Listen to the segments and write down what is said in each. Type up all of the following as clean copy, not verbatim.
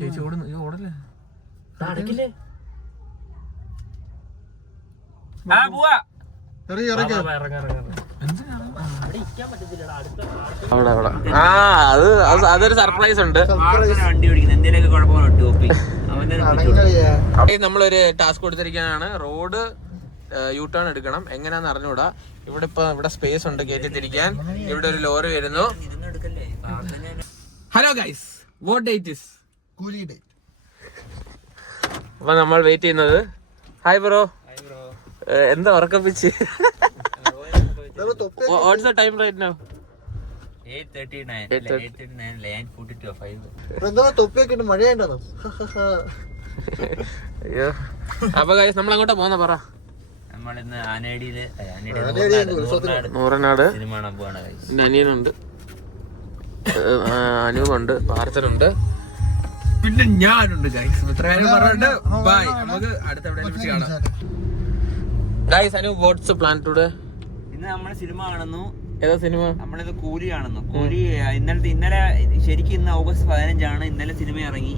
ചേച്ചി ഓടല്ലേ അടക്കില്ലേ അതൊരു സർപ്രൈസ് ഉണ്ട്. നമ്മളൊരു ടാസ്ക് കൊടുത്തിരിക്കാനാണ്. റോഡ് യു ടേൺ എടുക്കണം. എങ്ങനെയാന്ന് അറിഞ്ഞൂടാ. ഇവിടെ സ്പേസ് ഉണ്ട് കയറ്റി തിരിക്കാൻ. ഇവിടെ ഒരു ലോറി വരുന്നു. Hello guys, what date is? അപ്പൊ നമ്മൾ വെയിറ്റ് ചെയ്യുന്നത്. ഹായ് ബ്രോ, എന്താ ഉറക്കപ്പിച്ച്? What's the time right now? 8:39. അയ്യോ, അപ്പൊ ഗൈസ് നമ്മൾ അങ്ങോട്ടാ പോന്ന പറ. നമ്മളിന്ന് നൂറനാട് പിന്നെ അനിയനുണ്ട്, അനൂപുണ്ട്, പാർത്തനുണ്ട്, പിന്നെ ഞാനുണ്ട്. ഗൈസ് ഇത്ര കാര്യം പറഞ്ഞിട്ട് ബൈ. നമുക്ക് അടുത്ത എവിടെയെങ്കിലും കാണാം. Guys, Anoop, what's plan today? ഇന്ന് നമ്മള് സിനിമ കാണുന്നു. ഏതാ സിനിമ? നമ്മളിത് കൂലി കാണുന്നു. കൂലി ഇന്നലെ ശരിക്കും ഇന്ന് August 15 ഇന്നലെ സിനിമ ഇറങ്ങി.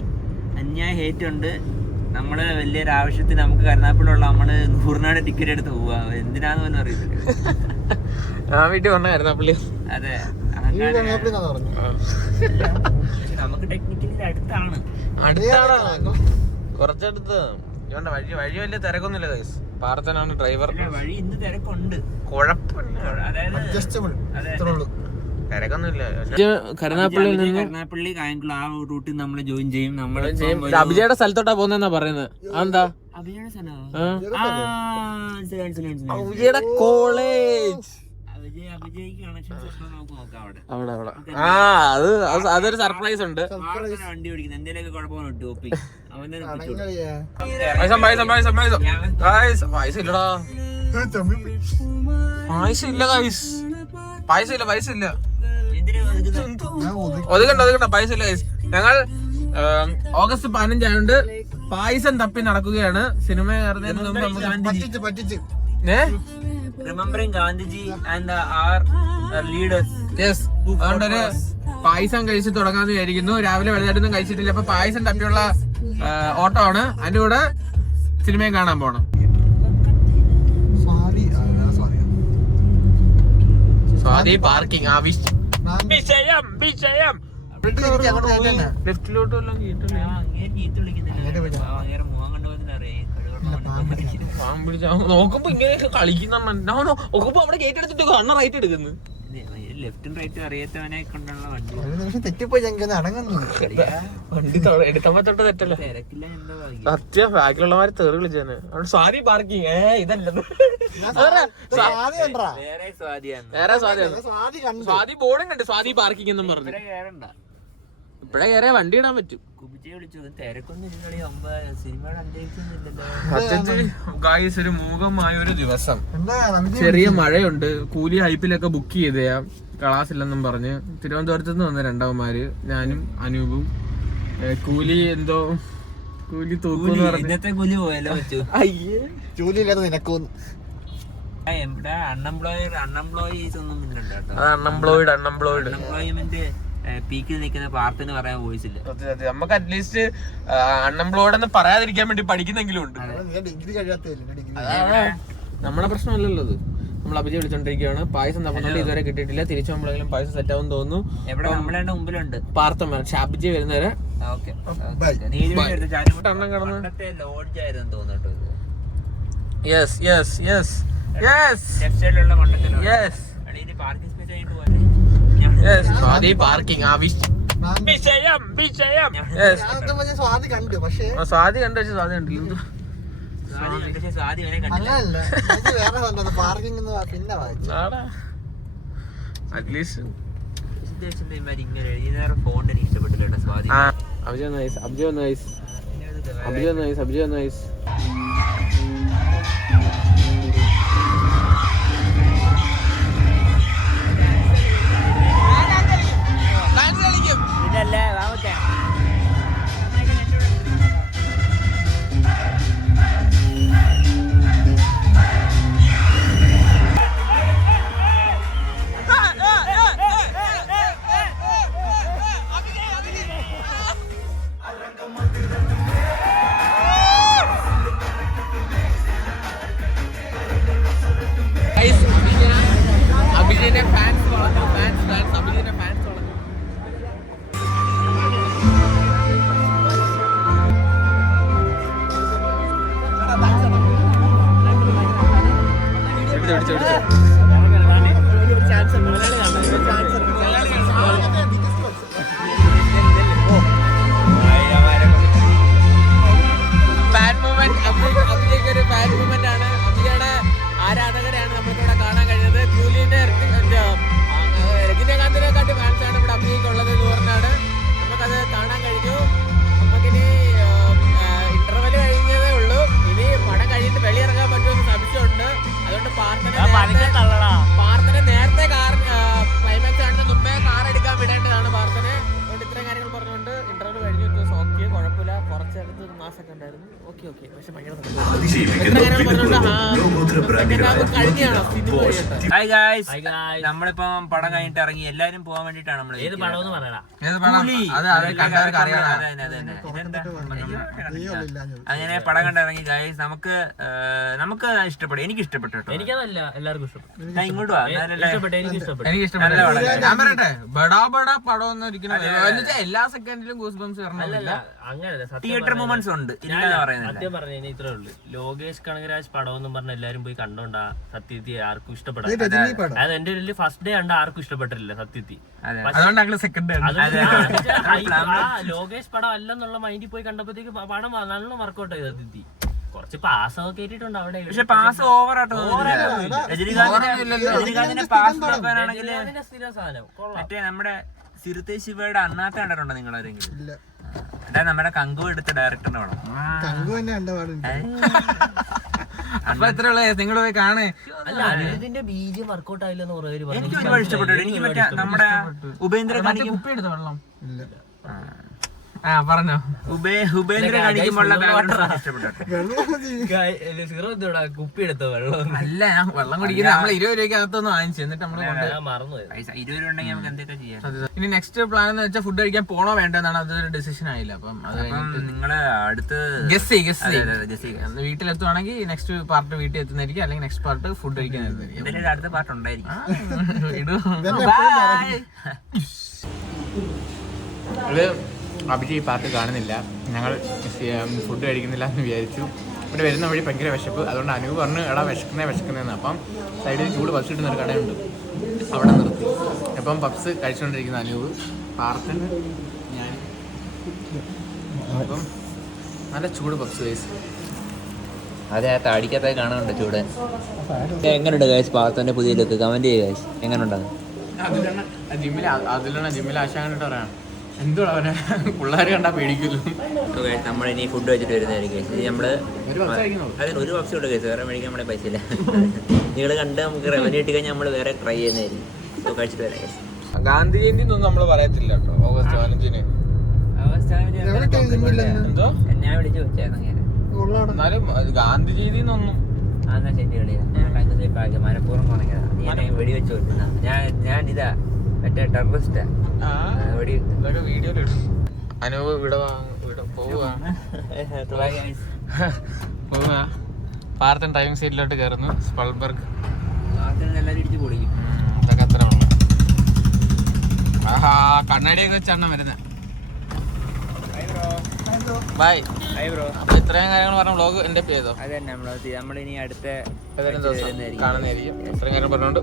അന്യായ ഹേറ്റ് ഉണ്ട്. നമ്മള് വലിയൊരു ആവശ്യത്തിന് നമുക്ക് കരുനാഗപ്പള്ളിയുള്ള നമ്മള് നൂറിനാട് ടിക്കറ്റ് എടുത്ത് പോവാ. എന്തിനാന്ന് പോലും അറിയത്തില്ല. ആ വീട്ടിൽ വന്ന കരുനാഗപ്പള്ളി. അതെ, നമുക്ക് ടെക്നിക്കലി അടുത്താണ്. കുറച്ചടുത്ത് വഴി വലിയ തിരക്കൊന്നുമില്ല ഗൈസ്. പാർത്തനാണ് ഡ്രൈവർ. വഴി ഇന്ന് തിരക്കുണ്ട്, കുഴപ്പമില്ല, തിരക്കൊന്നുമില്ല. കരുനാഗപ്പള്ളി കായംകുളം ആ റൂട്ടിൽ നമ്മൾ ജോയിൻ ചെയ്യും. അഭിജയുടെ സ്ഥലത്തോട്ടാ പോകുന്ന പറയുന്നത്. അതെന്താ? അഭിജയുടെ കോളേജ് അതൊരു സർപ്രൈസ് ഉണ്ട്. വണ്ടി ഓടിക്കുന്നത് എന്തെങ്കിലും കുഴപ്പമാണ് ടോപ്പി. പൈസ ഇല്ലടാ, പൈസ ഇല്ല. ഒതുക്കണ്ട, പൈസ ഇല്ല ഗൈസ്. ഞങ്ങൾ August 15 ആയതുകൊണ്ട് പായസം തപ്പി നടക്കുകയാണ്. Cinema Remembering Gandhiji and our leaders. Yes. അതുകൊണ്ടൊരു പായസം കഴിച്ച് തുടങ്ങാന്ന് വിചാരിക്കുന്നു. രാവിലെ വെള്ളായിട്ടൊന്നും കഴിച്ചിട്ടില്ല. അപ്പൊ പായസം തപ്പിയുള്ള ഓട്ടോ ആണ്. അതിന്റെ കൂടെ സിനിമയും കാണാൻ പോണം. സ്വാതി പാർക്കിംഗ് വിഷയം ലെഫ്റ്റിലോട്ട് നോക്കുമ്പോ ഇങ്ങനെയൊക്കെ കളിക്കുന്ന നോക്കുമ്പോ അവിടെ ഗേറ്റ് എടുത്തിട്ട് കണ്ണ റൈറ്റ് എടുക്കുന്നു. ലെഫ്റ്റും റൈറ്റും അറിയാത്തവനെ കൊണ്ടുള്ള വണ്ടി എടുക്കുമ്പോ തൊട്ട് തെറ്റല്ല. സത്യം ബാക്കിലുള്ളവരെ തെറി വിളിച്ചേനെ. സ്വാതി പാർക്കിംഗ് ഇതല്ലെന്ന്. സ്വാതി ബോർഡും കണ്ട് സ്വാതി പാർക്കിംഗ് എന്നും പറഞ്ഞു. ഇപ്പഴേ കയറിയ വണ്ടി ഇടാൻ പറ്റും. ഒരു മൂകമായ ഒരു ദിവസം, ചെറിയ മഴയുണ്ട്. കൂലി ഹൈപ്പിലൊക്കെ ബുക്ക് ചെയ്തയാ, ക്ലാസ്സില്ലെന്നും പറഞ്ഞ്. തിരുവനന്തപുരത്ത് നിന്ന് വന്ന രണ്ടാവന്മാര്, ഞാനും അനൂപും. കൂലി എന്തോ കൂലി തൂക്കൂന്ന് പറഞ്ഞു. ഇന്നത്തെ കൂലി പോയല്ലോ. അയ്യേ, ജോലി ഇല്ലാതെ നിനക്കൊന്നും അൺഎംപ്ലോയീസ് ഒന്നും ഇല്ലല്ലോ. അൺഎംപ്ലോയിഡ് പീക്കിൽ നിൽക്കുന്ന പാർട്ടിന് പറയാൻ വോയിസ് ഇല്ല. നമുക്ക് അറ്റ്ലീസ്റ്റ് അൺഎംപ്ലോയിഡ് എന്ന് പറയാതിരിക്കാൻ വേണ്ടി പഠിക്കുന്നെങ്കിലും ഉണ്ട്. നമ്മളെ പ്രശ്നമല്ലല്ലോ അത്. നമ്മൾ അഭിജയ വിളിച്ചോണ്ടിരിക്കുകയാണ്. പായസം തപ്പുന്നുണ്ട്, ഇതുവരെ കിട്ടിയിട്ടില്ല. തിരിച്ചു നമ്മളെങ്കിലും പായസം സെറ്റ് ആവും തോന്നുന്നു. എവിടെ നമ്മളെ മുമ്പിലുണ്ട് പാർത്ഥം. പക്ഷെ അഭിജയ വരുന്നവരെ സ്വാതി കണ്ടു, പക്ഷെ സ്വാതി കണ്ടില്ല. അറ്റ്ലീസ്റ്റ് ഫോണിന് ഇഷ്ടപ്പെട്ടില്ല. സ്വാതി അഭിജയ നൈസ്. ഇതല്ലേ വാമത്തെ വറച്ചെടുത്ത് ഒരു മാസമൊക്കെ ഉണ്ടായിരുന്നു. ഓക്കെ പക്ഷെ ഭയങ്കര നമ്മളിപ്പം പടം കഴിഞ്ഞിട്ട് ഇറങ്ങി. എല്ലാരും പോകാൻ വേണ്ടിട്ടാണ് നമ്മൾ. ഏത് പടം എന്ന് പറയണം? അങ്ങനെ പടം കണ്ടിറങ്ങി ഗൈസ്. നമുക്ക് ഇഷ്ടപ്പെട്ടു. എനിക്ക് ഇഷ്ടപ്പെട്ടു കേട്ടോ. എനിക്കതല്ല, എല്ലാവർക്കും ഇഷ്ടപ്പെട്ടു. ഇങ്ങോട്ട് വാ. എനിക്ക് ഇഷ്ടപ്പെട്ടു. ഞാൻ പറയട്ടെ, ബടാ ബടാ പടം എല്ലാ സെക്കൻഡിലും ഗൂസ് ബംസ് വരണമല്ല. അങ്ങനെ തിയേറ്റർ മൊമെന്റ്സ് ഉണ്ട്. സത്യം പറഞ്ഞു ഇത്രേ ഉള്ളൂ. ലോകേഷ് കനകരാജ് പടം എന്നും പറഞ്ഞ എല്ലാരും പോയി കണ്ടോണ്ടാ സത്യത്തി ആർക്കും ഇഷ്ടപ്പെടാം. അത് എന്റെ ഒരു ഫസ്റ്റ് ഡേ കണ്ട ആർക്കും ഇഷ്ടപ്പെട്ടില്ല സത്യത്തി. ലോകേഷ് പടം അല്ലെന്നുള്ള മൈൻഡിൽ പോയി കണ്ടപ്പോഴത്തേക്ക് പടം നല്ല വർക്കൗട്ട് ആയി സത്യത്തി. കുറച്ച് പാസ്സൊക്കെ കേട്ടിട്ടുണ്ട് അവിടെ. പക്ഷെ പാസ് ഓവർ ആട്ടോ. രജനികാന്തിന്റെ പാസ് സ്ഥിരം സാധനം മറ്റേ നമ്മുടെ സിറുത്തെ ശിവയുടെ അണ്ണാത്ത കണ്ടിട്ടുണ്ടോ നിങ്ങൾ ആരെങ്കിലും? അതാ നമ്മുടെ കങ്കു എടുത്ത ഡയറക്ടറിന്റെ പടം. അപ്പൊ എത്രയുള്ള നിങ്ങൾ പോയി കാണേ. അല്ല ഇതിന്റെ ബീജം വർക്കൗട്ട് ആയില്ലെന്ന് കുറെ പേര് പറഞ്ഞു. എനിക്ക് ഒരുപാട് ഇഷ്ടപ്പെട്ടു. എനിക്ക് മറ്റേ നമ്മുടെ ഉപേന്ദ്ര കുപ്പി എടുത്ത വെള്ളം പറഞ്ഞോ. ഉപേന്ദ്ര കാണിക്കുമ്പോൾ കുപ്പി എടുത്ത വെള്ളം അല്ല, ഞാൻ വെള്ളം കുടിക്കുന്നത് നമ്മൾ 20 രൂപയ്ക്ക് അകത്തൊന്ന് വാങ്ങിച്ചു. എന്നിട്ട് നമ്മള് മറന്നുപോയി. 20 രൂപ ഉണ്ടെങ്കിൽ നമുക്ക് എന്തൊക്കെ ചെയ്യാം. ഇനി നെക്സ്റ്റ് പ്ലാൻ എന്ന് വെച്ചാൽ ഫുഡ് കഴിക്കാൻ പോണോ വേണ്ടെന്നാണ്. അതൊരു ഡിസിഷൻ ആയില്ല. അപ്പം നിങ്ങള് അടുത്ത് വീട്ടിലെത്തുവാണെങ്കിൽ നെക്സ്റ്റ് പാർട്ട് വീട്ടിൽ എത്തുന്നതായിരിക്കും. അല്ലെങ്കിൽ നെക്സ്റ്റ് പാർട്ട് ഫുഡ് കഴിക്കാൻ അടുത്ത പാർട്ട് ഉണ്ടായിരിക്കും. അഭിജി ഈ പാർട്ട് കാണുന്നില്ല. ഞങ്ങൾ ഫുഡ് കഴിക്കുന്നില്ല എന്ന് വിചാരിച്ചു. ഇവിടെ വരുന്ന വഴി ഭയങ്കര വിശപ്പ്. അതുകൊണ്ട് അനു പറഞ്ഞു എടാ വിശക്കുന്നതെന്ന്. അപ്പം സൈഡിൽ ചൂട് പപ്സ് കിട്ടുന്നൊരു കടയുണ്ട്, അവിടെ നിർത്തി. അപ്പം പപ്സ് കഴിച്ചുകൊണ്ടിരിക്കുന്ന അനുവ്, പാർത്തിന് ഞാൻ. അപ്പം നല്ല ചൂട് പപ്സ് കഴിച്ചു. അതെ, ആ താടിക്കത്തായി കാണുന്നുണ്ട് ചൂട്. എങ്ങനെയുണ്ട് ഗൈസ് പാർത്തന്റെ പുതിയ ലുക്ക്? കമന്റ് ചെയ്യുക ഗൈസ്, എങ്ങനെയുണ്ടെന്ന്. ജിമ്മിൽ ആശാ കണ്ടിട്ട് പറയാം എന്തുവാ അവനെ പിള്ളേർ കണ്ടാ പേടിക്കുന്നു. നമ്മളിനി ഫുഡ് വെച്ചിട്ട് വരുന്നതായിരിക്കും. നമ്മള് ഒരു പപ്സ് ഉണ്ട് കേസ്, വേറെ മേടിക്കാൻ നമ്മളെ പൈസ ഇല്ല. നിങ്ങൾ കണ്ട് നമുക്ക് റെവന്യൂ കിട്ടി കഴിഞ്ഞാൽ നമ്മൾ വേറെ ട്രൈ ചെയ്യുന്നതായിരിക്കും. കഴിച്ചിട്ട് വരാം. ഗാന്ധി ജയന്തി ഒന്നും നമ്മള് പറയത്തില്ല കേട്ടോ. ഓഗസ്റ്റ് 15 എന്തോ ഞാൻ വിളിച്ചു വെച്ചായിരുന്നു. എന്നാലും ഗാന്ധി ജയന്തി എന്നൊന്നും മനഃപൂർവ്വം പറഞ്ഞതാ. നീ എന്നെ വെടിവെച്ച് കൊല്ലുന്ന. ഞാൻ ഇതാ മറ്റേ ടെററിസ്റ്റാ. വീഡിയോയിലിടും. അനുവ് ഇവിടെ പോവുക പാർത്തൻ ഡ്രൈവിംഗ് സീറ്റിലോട്ട് കയറുന്നു. സ്പൾബർഗ് എല്ലാവരും ഇടിച്ച് പൊളിക്കും. ഇതൊക്കെ അത്ര ഉള്ളു. ആഹാ, കണ്ണാടിയൊക്കെ വെച്ചാണ് വരുന്നത്. Bye bro. അപ്പൊ ഇത്രയും കാര്യങ്ങൾ പറഞ്ഞ വ്ളോഗ് എന്റെ ചെയ്തോ. അതന്നെ നമ്മളിനി അടുത്ത കാണുന്നതായിരിക്കും. ഇത്രയും കാര്യം പറഞ്ഞോണ്ട്